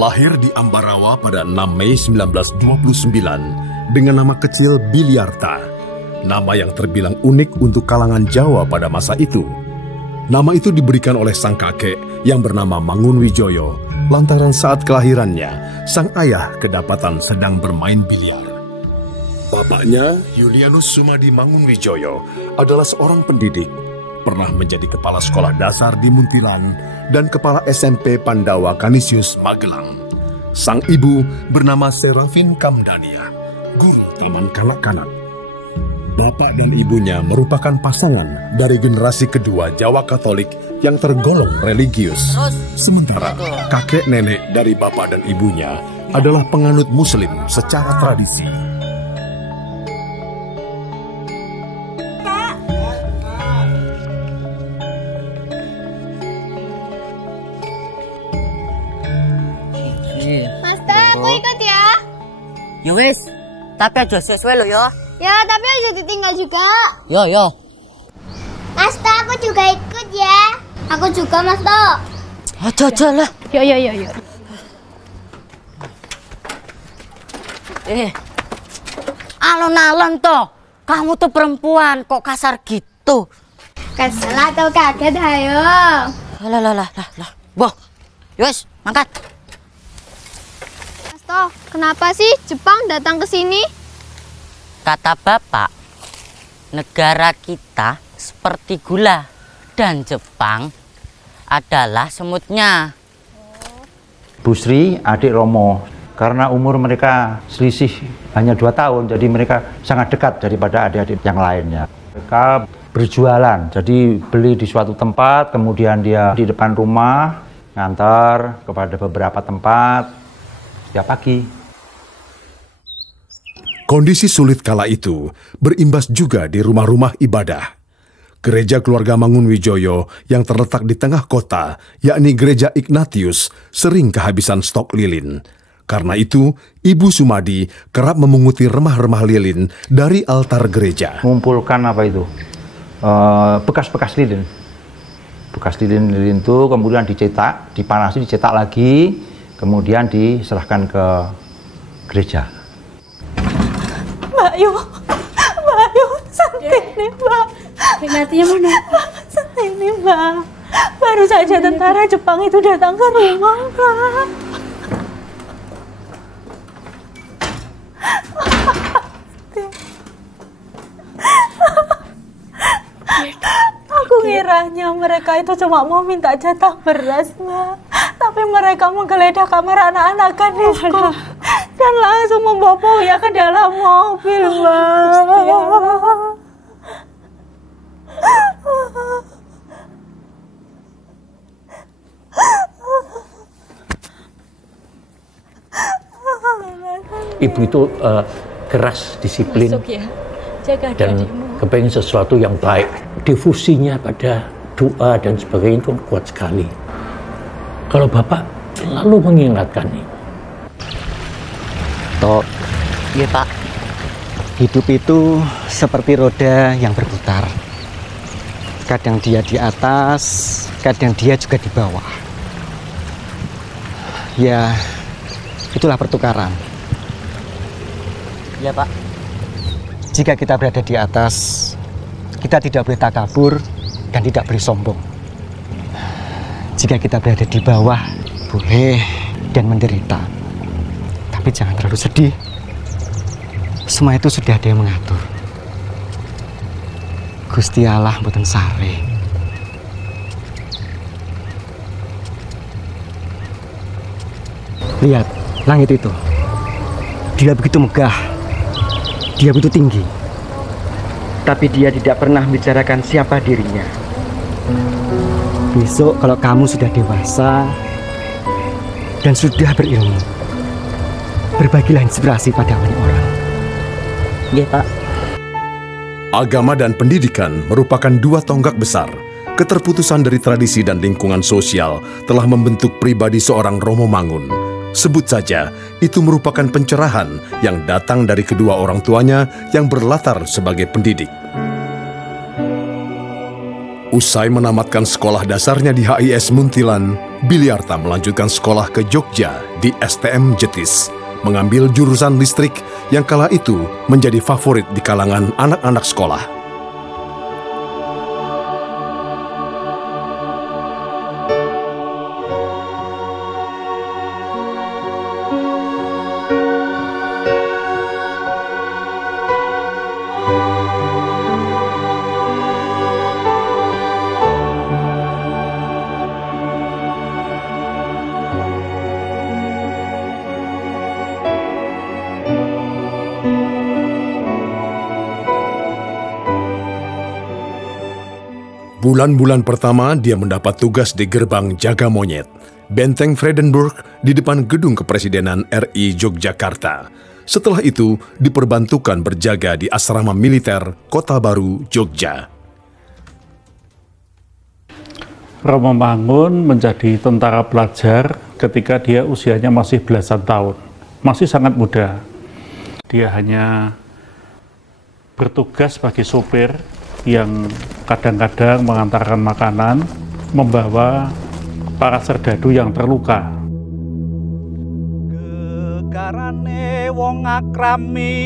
Lahir di Ambarawa pada 6 Mei 1929 dengan nama kecil Biliarta, nama yang terbilang unik untuk kalangan Jawa pada masa itu. Nama itu diberikan oleh sang kakek yang bernama Mangunwijoyo lantaran saat kelahirannya, sang ayah kedapatan sedang bermain biliar. Bapaknya, Julianus Sumadi Mangunwijoyo, adalah seorang pendidik, pernah menjadi kepala sekolah dasar di Muntilan dan kepala SMP Pandawa Kanisius Magelang. Sang ibu bernama Serafin Kamdania, guru taman kanak-kanak. Bapak dan ibunya merupakan pasangan dari generasi kedua Jawa Katolik yang tergolong religius. Sementara kakek nenek dari bapak dan ibunya adalah penganut Muslim secara tradisi. Ya wis, tapi aja sesuai lo ya. Ya, tapi aja ditinggal juga. Yo. Mas To, aku juga ikut ya. Aku juga, Mas To. Aja lah. Yo. Alon-alon toh. Kamu tuh perempuan kok kasar gitu. Kesel atau kaget, ayo. Lah. Boh. Yowes, mangkat. Mas To, kenapa sih Jepang datang ke sini? Kata Bapak, negara kita seperti gula dan Jepang adalah semutnya. Bu Sri, adik Romo, karena umur mereka selisih hanya 2 tahun, jadi mereka sangat dekat daripada adik-adik yang lainnya. Mereka berjualan, jadi beli di suatu tempat, kemudian dia di depan rumah, ngantar kepada beberapa tempat, ya pagi. Kondisi sulit kala itu berimbas juga di rumah-rumah ibadah. Gereja keluarga Mangunwijoyo yang terletak di tengah kota, yakni Gereja Ignatius, sering kehabisan stok lilin. Karena itu, Ibu Sumadi kerap memunguti remah-remah lilin dari altar gereja. Mengumpulkan apa itu? Bekas-bekas lilin. Bekas lilin itu kemudian dicetak, dipanasi, dicetak lagi, kemudian diserahkan ke gereja. Mbak Yu, sentini Mbak. Peringatinya mana? Sentini Mbak. Baru saja tentara Jepang itu datang ke rumah Mbak. Aku kiranya mereka itu cuma mau minta jatah beras Mbak. Tapi mereka menggeledah kamar anak-anak gadisku dan langsung membawa Pauya ke dalam mobil, Mbak. Ibu itu keras, disiplin, ya. Jaga dan kepengen sesuatu yang baik. Devosinya pada doa dan sebagainya itu kuat sekali. Kalau Bapak selalu mengingatkan ini. Tok, Iya Pak. hidup itu seperti roda yang berputar. Kadang dia di atas, kadang dia juga di bawah. Ya, itulah pertukaran. Iya Pak. Jika kita berada di atas, kita tidak boleh takabur dan tidak boleh sombong. Jika kita berada di bawah, boleh dan menderita. Tapi jangan terlalu sedih. Semua itu sudah ada yang mengatur. Gusti Allah mboten sare. Lihat, langit itu. Dia begitu megah. Dia begitu tinggi. Tapi dia tidak pernah membicarakan siapa dirinya. Besok kalau kamu sudah dewasa dan sudah berilmu, berbagilah inspirasi pada banyak orang. Iya Pak. Agama dan pendidikan merupakan 2 tonggak besar. Keterputusan dari tradisi dan lingkungan sosial telah membentuk pribadi seorang Romo Mangun. Sebut saja, itu merupakan pencerahan yang datang dari kedua orang tuanya yang berlatar sebagai pendidik. Usai menamatkan sekolah dasarnya di HIS Muntilan, Biliarta melanjutkan sekolah ke Jogja di STM Jetis, mengambil jurusan listrik yang kala itu menjadi favorit di kalangan anak-anak sekolah. Bulan-bulan pertama dia mendapat tugas di gerbang jaga monyet, Benteng Vredenburg di depan gedung kepresidenan RI Yogyakarta. Setelah itu diperbantukan berjaga di asrama militer Kota Baru, Jogja. Romo Mangun menjadi tentara pelajar ketika dia usianya masih belasan tahun, masih sangat muda. Dia hanya bertugas sebagai sopir yang kadang-kadang mengantarkan makanan, membawa para serdadu yang terluka. Gegarane wong akrami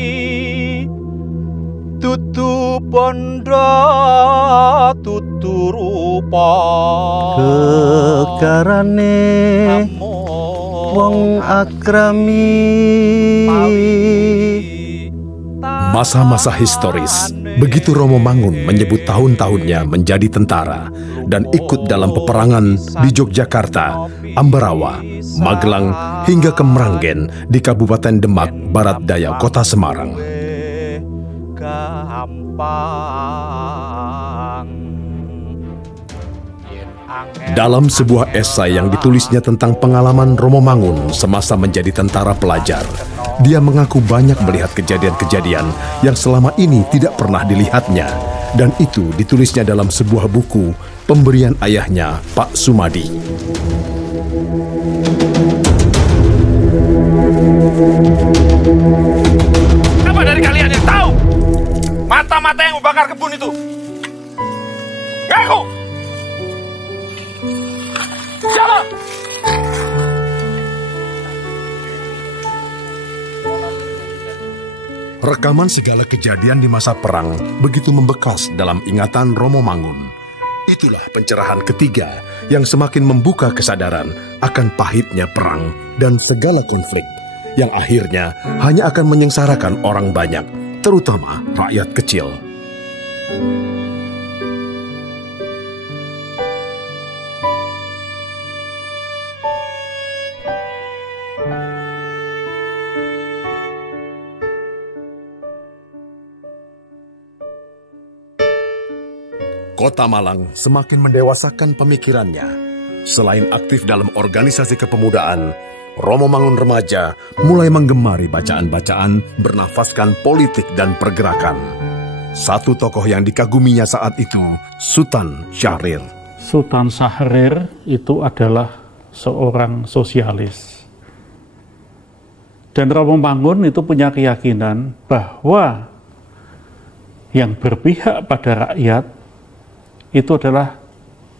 tutu bondo tutu rupa. Gegarane wong akrami. Masa-masa historis, begitu Romo Mangun menyebut tahun-tahunnya menjadi tentara dan ikut dalam peperangan di Yogyakarta, Ambarawa, Magelang, hingga ke Meranggen di Kabupaten Demak, Barat Daya Kota Semarang. Dalam sebuah esai yang ditulisnya tentang pengalaman Romo Mangun semasa menjadi tentara pelajar, dia mengaku banyak melihat kejadian-kejadian yang selama ini tidak pernah dilihatnya, dan itu ditulisnya dalam sebuah buku pemberian ayahnya, Pak Sumadi. Apa dari kalian yang tahu mata-mata yang membakar kebun itu? Ngaku! Siapa? Rekaman segala kejadian di masa perang begitu membekas dalam ingatan Romo Mangun. Itulah pencerahan ketiga yang semakin membuka kesadaran akan pahitnya perang dan segala konflik yang akhirnya hanya akan menyengsarakan orang banyak, terutama rakyat kecil. Kota Malang semakin mendewasakan pemikirannya. Selain aktif dalam organisasi kepemudaan, Romo Mangun remaja mulai menggemari bacaan-bacaan bernafaskan politik dan pergerakan. Satu tokoh yang dikaguminya saat itu, Sultan Syahrir. Sultan Syahrir itu adalah seorang sosialis. Dan Romo Mangun itu punya keyakinan bahwa yang berpihak pada rakyat itu adalah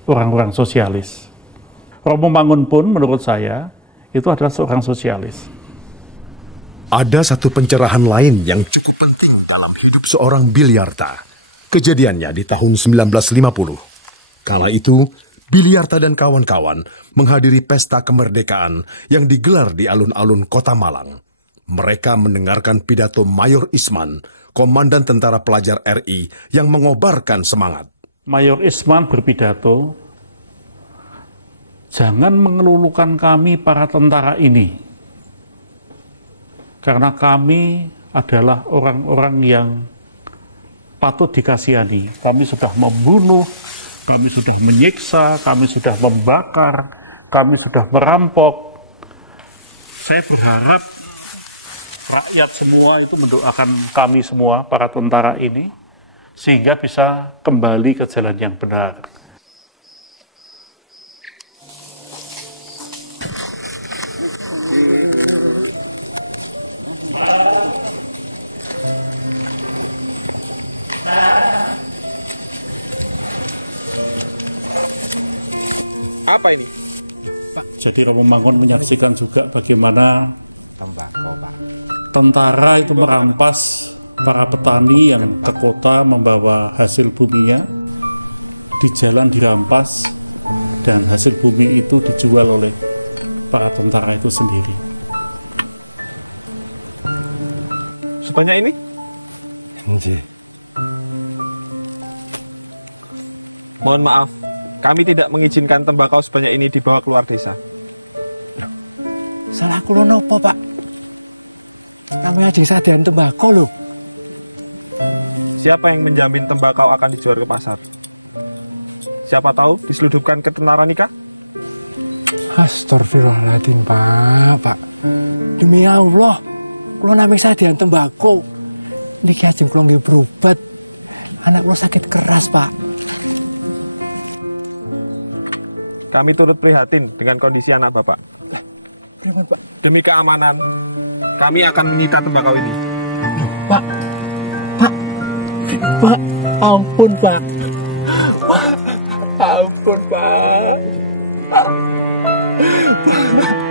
orang-orang sosialis. Romo Mangun pun menurut saya itu adalah seorang sosialis. Ada satu pencerahan lain yang cukup penting dalam hidup seorang Biliarta. Kejadiannya di tahun 1950. Kala itu, Biliarta dan kawan-kawan menghadiri pesta kemerdekaan yang digelar di alun-alun Kota Malang. Mereka mendengarkan pidato Mayor Isman, Komandan Tentara Pelajar RI yang mengobarkan semangat. Mayor Isman berpidato, jangan mengelulukan kami para tentara ini, karena kami adalah orang-orang yang patut dikasihani. Kami sudah membunuh, kami sudah menyiksa, kami sudah membakar, kami sudah merampok. Saya berharap rakyat semua itu mendoakan kami semua, para tentara ini, sehingga bisa kembali ke jalan yang benar. Apa ini? Jadi Romo Mangun menyaksikan juga bagaimana tentara itu merampas para petani yang ke kota membawa hasil buminya, di jalan dirampas, dan hasil bumi itu dijual oleh para tentara itu sendiri. Sebanyak ini? Mohon maaf, kami tidak mengizinkan tembakau sebanyak ini dibawa keluar desa. Salah kulo nopo, Pak? Namanya desa dan tembakau loh. Siapa yang menjamin tembakau akan dijual ke pasar? Siapa tahu diseludupkan ke tentara nikah? Astagfirullahaladzim, Pak. Demi Allah, kulo namanya sadian tembakau. Niki ajeng kulo nggih berobat. Anak kulo sakit keras, Pak. Kami turut prihatin dengan kondisi anak Bapak. Demi keamanan, kami akan menyita tembakau ini. Pak, ampun, Pak. Ampun, Pak.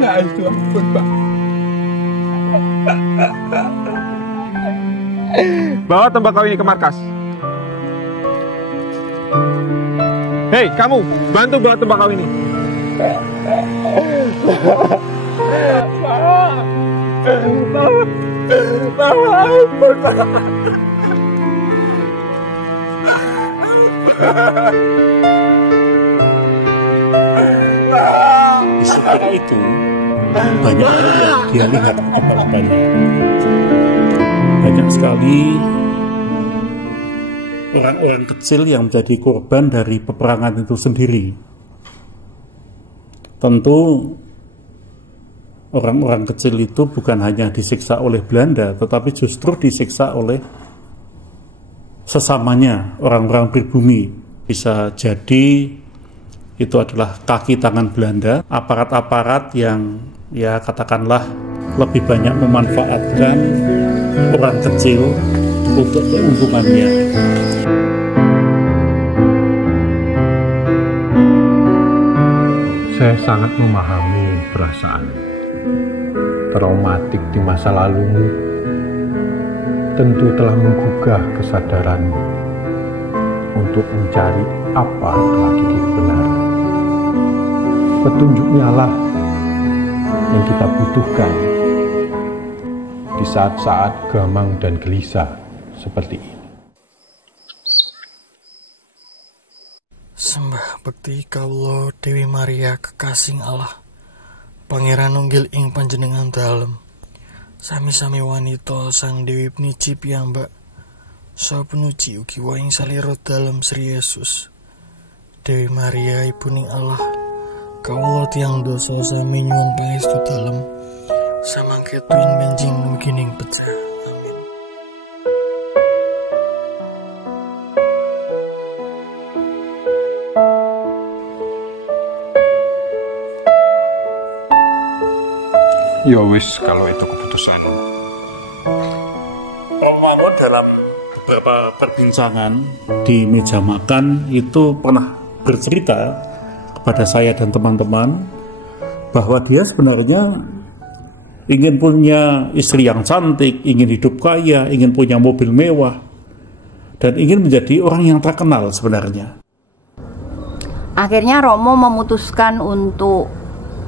Nah, itu ampun, Pak. Bawa tembakau ini ke markas. Hei, kamu, bantu bawa tembakau ini. Di seperti itu banyak yang dia lihat apa-apanya. Banyak sekali orang-orang kecil yang menjadi korban dari peperangan itu sendiri. Tentu orang-orang kecil itu bukan hanya disiksa oleh Belanda, tetapi justru disiksa oleh sesamanya, orang-orang pribumi. Bisa jadi itu adalah kaki tangan Belanda, aparat-aparat yang ya katakanlah lebih banyak memanfaatkan orang kecil untuk keuntungannya. Saya sangat memahami perasaan traumatik di masa lalumu. Tentu telah menggugah kesadaranmu untuk mencari apa itu hakiki kebenaran. Petunjuknya lah yang kita butuhkan di saat-saat gamang dan gelisah seperti ini. Sembah bekti kawula Dewi Maria kekasing Allah, Pangeran Nunggil ing panjenengan dalem, sami-sami wanita sang Dewi Penici piyambak, saha penuji ugi waing salira dalem Sri Yesus. Dewi Maria ibuning Allah, kawula tiyang dosa sami nyuwun pangestu dalem, samangke tuwin benjing mugining pecah. Ya wis, kalau itu keputusan. Om Mangun dalam beberapa perbincangan di meja makan itu pernah bercerita kepada saya dan teman-teman bahwa dia sebenarnya ingin punya istri yang cantik, ingin hidup kaya, ingin punya mobil mewah, dan ingin menjadi orang yang terkenal sebenarnya. Akhirnya Romo memutuskan untuk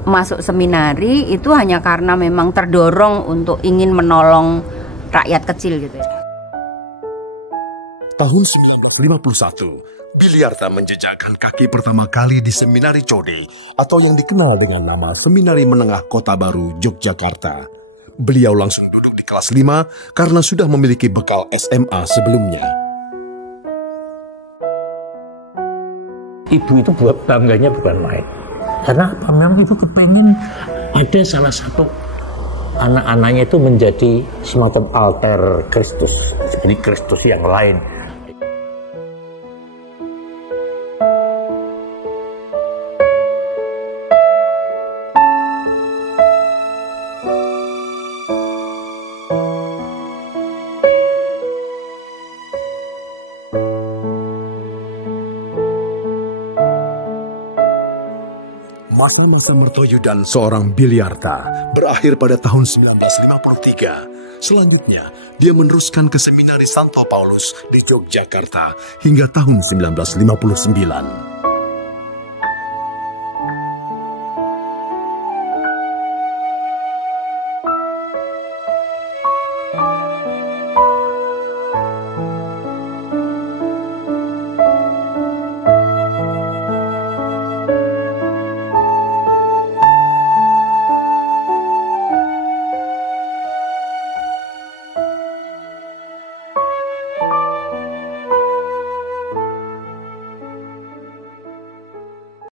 masuk seminari itu hanya karena memang terdorong untuk ingin menolong rakyat kecil gitu ya. Tahun 1951, Biliarta menjejakkan kaki pertama kali di Seminari Code atau yang dikenal dengan nama Seminari Menengah Kota Baru, Yogyakarta. Beliau langsung duduk di kelas 5 karena sudah memiliki bekal SMA sebelumnya. Ibu itu buat bangganya bukan main. Karena apa? Memang ibu kepengen ada salah satu anak-anaknya itu menjadi semacam alter Kristus, seperti Kristus yang lain. Masa-masa Mertoyudan seorang Bilyarta berakhir pada tahun 1953. Selanjutnya, dia meneruskan ke Seminari Santo Paulus di Yogyakarta hingga tahun 1959.